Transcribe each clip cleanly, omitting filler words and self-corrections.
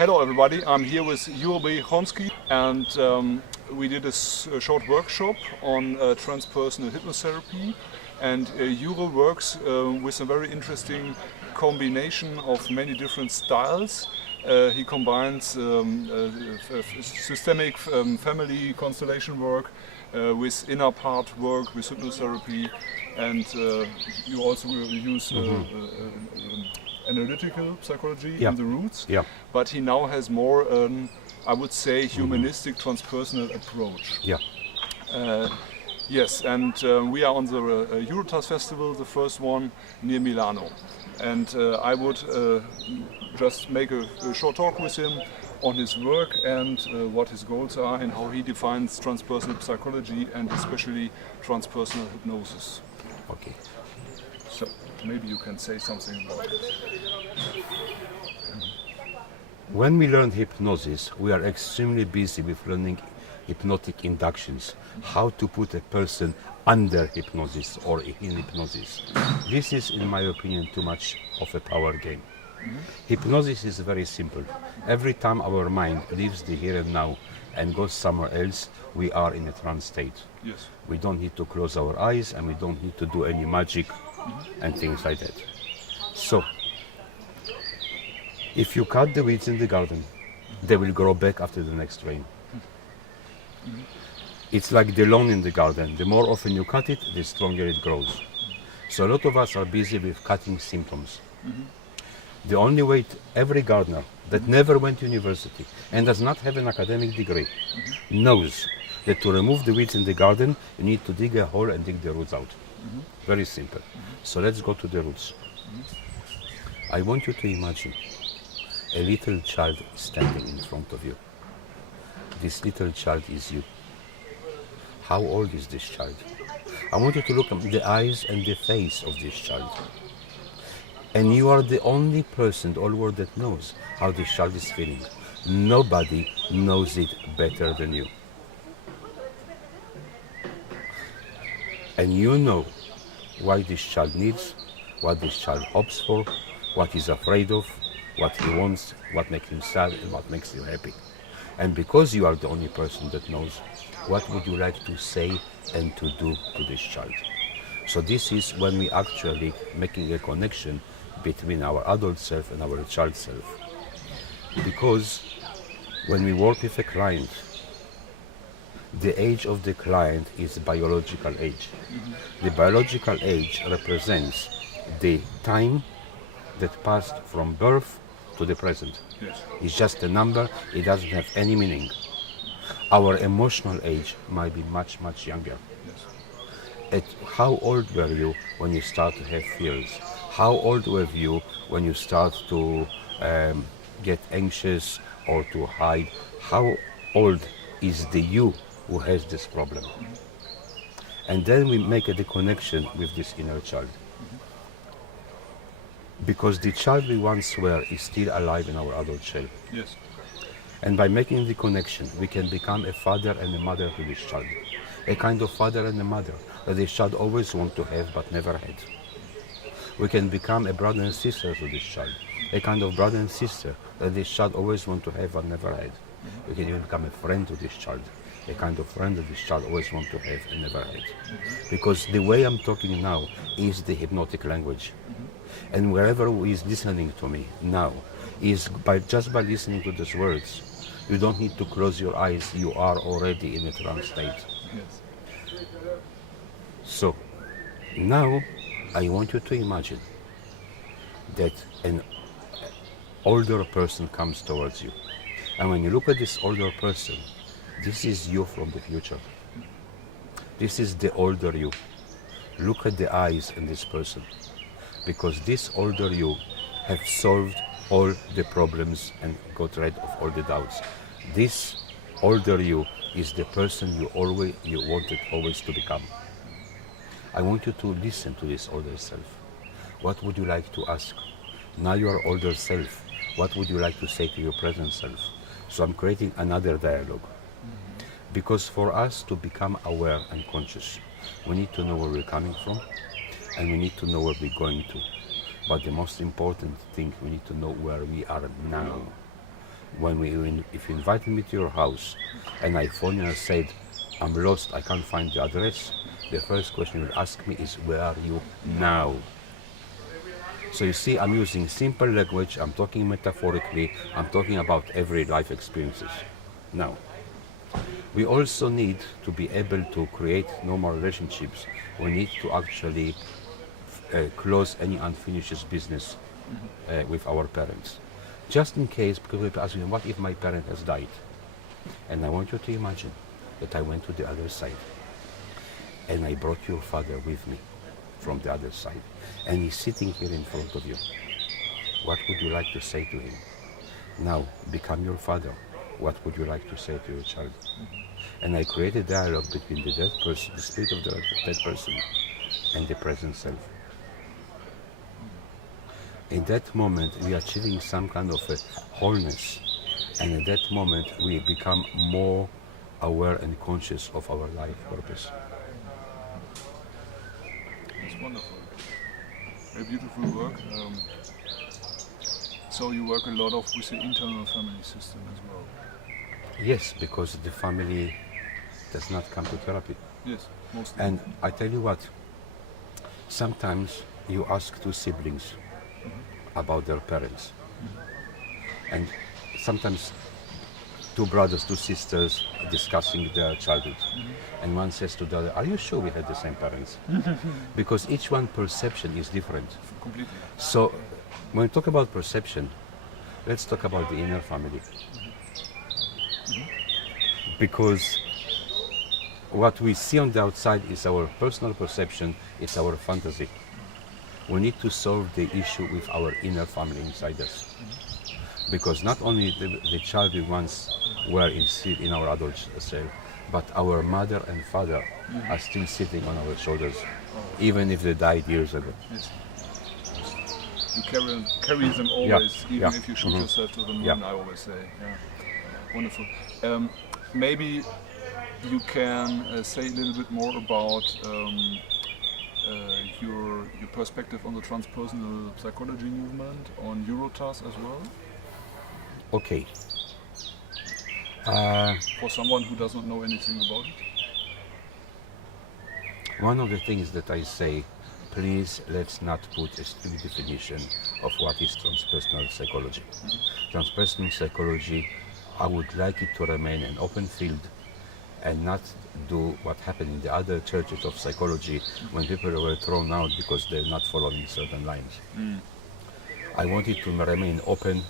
Hello everybody, I'm here with Jure Biechonski, and we did a short workshop on transpersonal hypnotherapy, and Jure works with a very interesting combination of many different styles. He combines systemic family constellation work with inner part work with hypnotherapy, and you also use analytical psychology in the roots, but he now has more, I would say, humanistic transpersonal approach. Yes, and we are on the Eurotas Festival, the first one near Milano, and I would just make a short talk with him on his work and what his goals are and how he defines transpersonal psychology and especially transpersonal hypnosis. Okay. So maybe you can say something about it. When we learn hypnosis, we are extremely busy with learning hypnotic inductions, how to put a person under hypnosis or in hypnosis. This is, in my opinion, too much of a power game. Hypnosis is very simple. Every time our mind leaves the here and now and goes somewhere else, we are in a trance state. Yes. We don't need to close our eyes and we don't need to do any magic and things like that. So, if you cut the weeds in the garden, they will grow back after the next rain. It's like the lawn in the garden. The more often you cut it, the stronger it grows. So a lot of us are busy with cutting symptoms. The only way every gardener that never went to university and does not have an academic degree knows that to remove the weeds in the garden, you need to dig a hole and dig the roots out. Very simple. So let's go to the roots. I want you to imagine a little child standing in front of you. This little child is you. How old is this child? I want you to look at the eyes and the face of this child. And you are the only person in the whole world that knows how this child is feeling. Nobody knows it better than you. And you know what this child needs, what this child hopes for, what he's afraid of, what he wants, what makes him sad and what makes him happy. And because you are the only person that knows, what would you like to say and to do to this child? So this is when we actually making a connection between our adult self and our child self. Because when we work with a client, the age of the client is biological age. The biological age represents the time that passed from birth to the present. Yes. It's just a number, it doesn't have any meaning. Our emotional age might be much, much younger. Yes. How old were you when you start to have fears? How old were you when you start to get anxious or to hide? How old is the you who has this problem? And then we make the connection with this inner child. Because the child we once were is still alive in our adult shell. Yes. And by making the connection, we can become a father and a mother to this child. A kind of father and a mother that this child always wanted to have but never had. We can become a brother and sister to this child. A kind of brother and sister that this child always wanted to have but never had. We can even become a friend to this child. A kind of friend that this child always wanted to have and never had. Because the way I'm talking now is the hypnotic language. And wherever who is listening to me now, is just by listening to these words, you don't need to close your eyes, you are already in a trance state. Yes. So, now I want you to imagine that an older person comes towards you. And when you look at this older person, this is you from the future. This is the older you. Look at the eyes in this person. Because this older you have solved all the problems and got rid of all the doubts. This older you is the person you wanted always to become. I want you to listen to this older self. What would you like to ask? Now you are older self. What would you like to say to your present self? So I'm creating another dialogue. Because for us to become aware and conscious, we need to know where we're coming from and we need to know where we're going to. But the most important thing, we need to know where we are now. If you invited me to your house and I phoned you and said, I'm lost, I can't find the address, the first question you would ask me is, where are you now? So you see, I'm using simple language, I'm talking metaphorically, I'm talking about every life experiences. Now, we also need to be able to create normal relationships. We need to actually close any unfinished business with our parents. Just in case, because people ask me, what if my parent has died? And I want you to imagine that I went to the other side and I brought your father with me from the other side. And he's sitting here in front of you. What would you like to say to him? Now, become your father. What would you like to say to your child? And I create a dialogue between the dead person, the spirit of the dead person, and the present self. In that moment, we are achieving some kind of a wholeness. And in that moment, we become more aware and conscious of our life purpose. That's wonderful. A beautiful work. So you work a lot with the internal family system as well. Yes, because the family does not come to therapy. Yes, mostly. And I tell you what, sometimes you ask two siblings about their parents. And sometimes two brothers, two sisters discussing their childhood. And one says to the other, are you sure we had the same parents? Because each one perception is different. Completely. So when we talk about perception, let's talk about the inner family. Because what we see on the outside is our personal perception, it's our fantasy. We need to solve the issue with our inner family inside us. Because not only the child we once were in our adult self, but our mother and father are still sitting on our shoulders, even if they died years ago. Yes. You carry them always, even if you shoot yourself to the moon, I always say. Yeah. Wonderful. Maybe you can say a little bit more about your perspective on the transpersonal psychology movement, on Eurotas as well. Okay. For someone who does not know anything about it. One of the things that I say, please let's not put a strict definition of what is transpersonal psychology. Transpersonal psychology, I would like it to remain an open field and not do what happened in the other churches of psychology when people were thrown out because they're not following certain lines. I want it to remain open.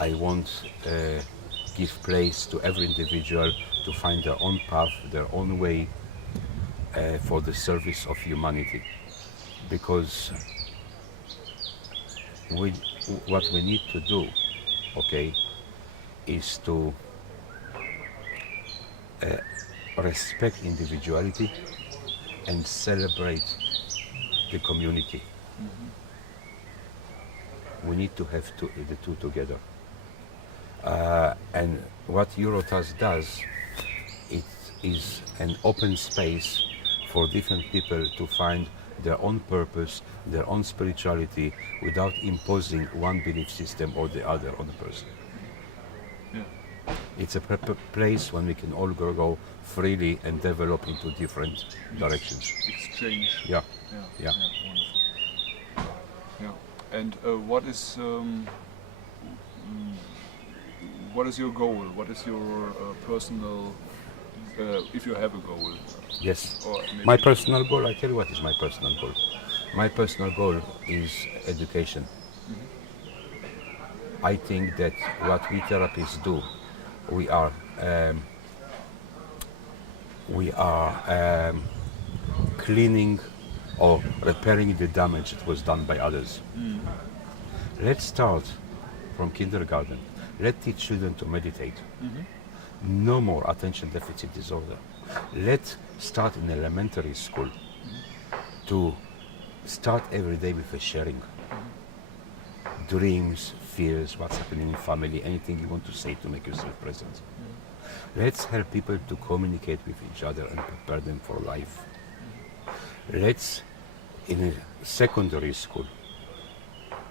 I want give place to every individual to find their own path, their own way for the service of humanity. Because what we need to do, okay, is to respect individuality and celebrate the community. We need to have the two together. And what Eurotas does, it is an open space for different people to find their own purpose, their own spirituality, without imposing one belief system or the other on the person. Yeah. It's a place when we can all go freely and develop into different directions. Exchange. Yeah. Yeah. Wonderful. Yeah. And what is your goal? What is your personal, if you have a goal? Yes. Or My personal goal, I tell you what is my personal goal. My personal goal is education. I think that what we therapists do, we are cleaning or repairing the damage that was done by others. Let's start from kindergarten. Let's teach children to meditate. No more attention deficit disorder. Let's start in elementary school to start every day with a sharing. Dreams, fears, what's happening in family, anything you want to say to make yourself present. Let's help people to communicate with each other and prepare them for life. Let's, in a secondary school,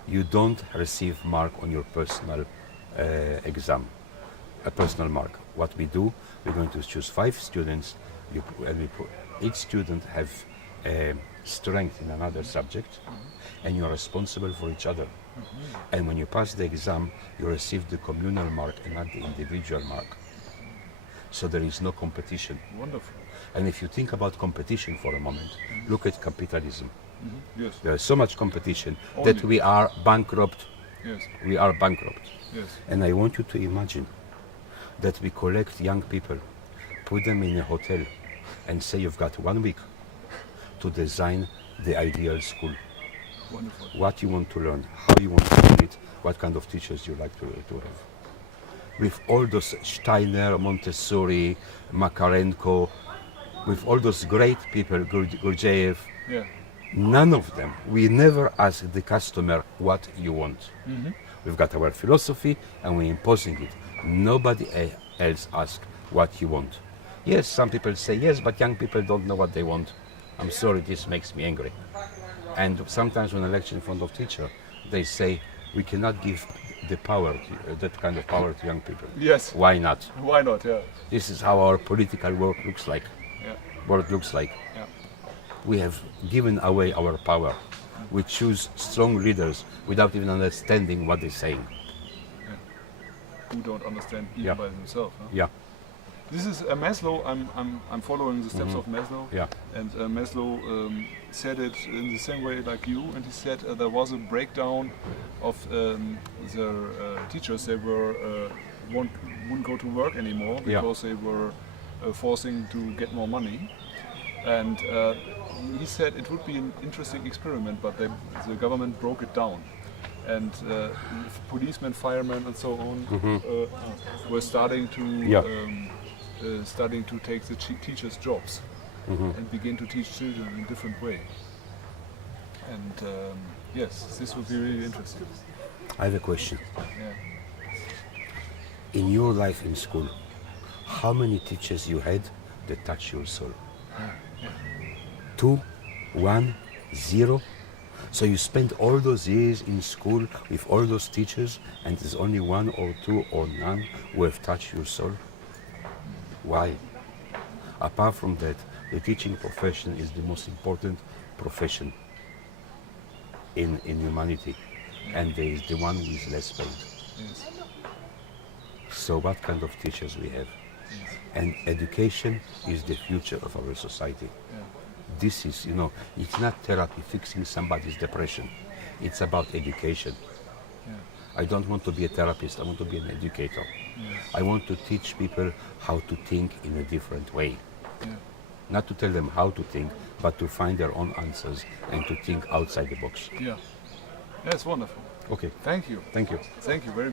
you don't receive mark on your personal exam. a personal mark. What we do, we're going to choose 5 students, and we put, each student have a strength in another subject, and you're responsible for each other. And when you pass the exam, you receive the communal mark and not the individual mark. So there is no competition. Wonderful. And if you think about competition for a moment, look at capitalism. Yes. There is so much competition Only. that we are bankrupt. Yes. We are bankrupt. Yes. And I want you to imagine that we collect young people, put them in a hotel, and say you've got 1 week to design the ideal school. Wonderful. What you want to learn, how you want to do it, what kind of teachers you like to have. With all those Steiner, Montessori, Makarenko, with all those great people, Gurdjieff, Yeah. none of them, we never ask the customer what you want. We've got our philosophy and we're imposing it. Nobody else asks what you want. Yes, some people say yes, but young people don't know what they want. I'm sorry, this makes me angry. And sometimes when I lecture in front of teacher, they say we cannot give the power, that kind of power to young people. Yes. Why not? Why not? Yeah. This is how our political work looks like. Yeah. Work looks like. Yeah. We have given away our power. We choose strong leaders without even understanding what they're saying. Who don't understand even Yeah. by themselves. Huh? Yeah, This is Maslow. I'm following the steps of Maslow. yeah, And Maslow said it in the same way like you, and he said there was a breakdown of the teachers. They wouldn't go to work anymore Yeah. because they were forcing to get more money. And he said it would be an interesting experiment, but the government broke it down. And policemen, firemen, and so on were starting to Yeah. starting to take the teachers' jobs and begin to teach children in a different way. And yes, this would be really interesting. I have a question. Yeah. In your life in school, how many teachers you had that touch your soul? 2, 1, 0? So you spent all those years in school with all those teachers and there's only 1 or 2 or none who have touched your soul? Why? Apart from that, the teaching profession is the most important profession in humanity, and there is the one who is less paid. Yes. So what kind of teachers we have? And education is the future of our society. Yeah. This is, it's not therapy fixing somebody's depression. It's about education. Yeah. I don't want to be a therapist, I want to be an educator. Yes. I want to teach people how to think in a different way. Yeah. Not to tell them how to think, but to find their own answers and to think outside the box. Yeah. That's wonderful. Okay, Thank you. thank you. Thank you very much.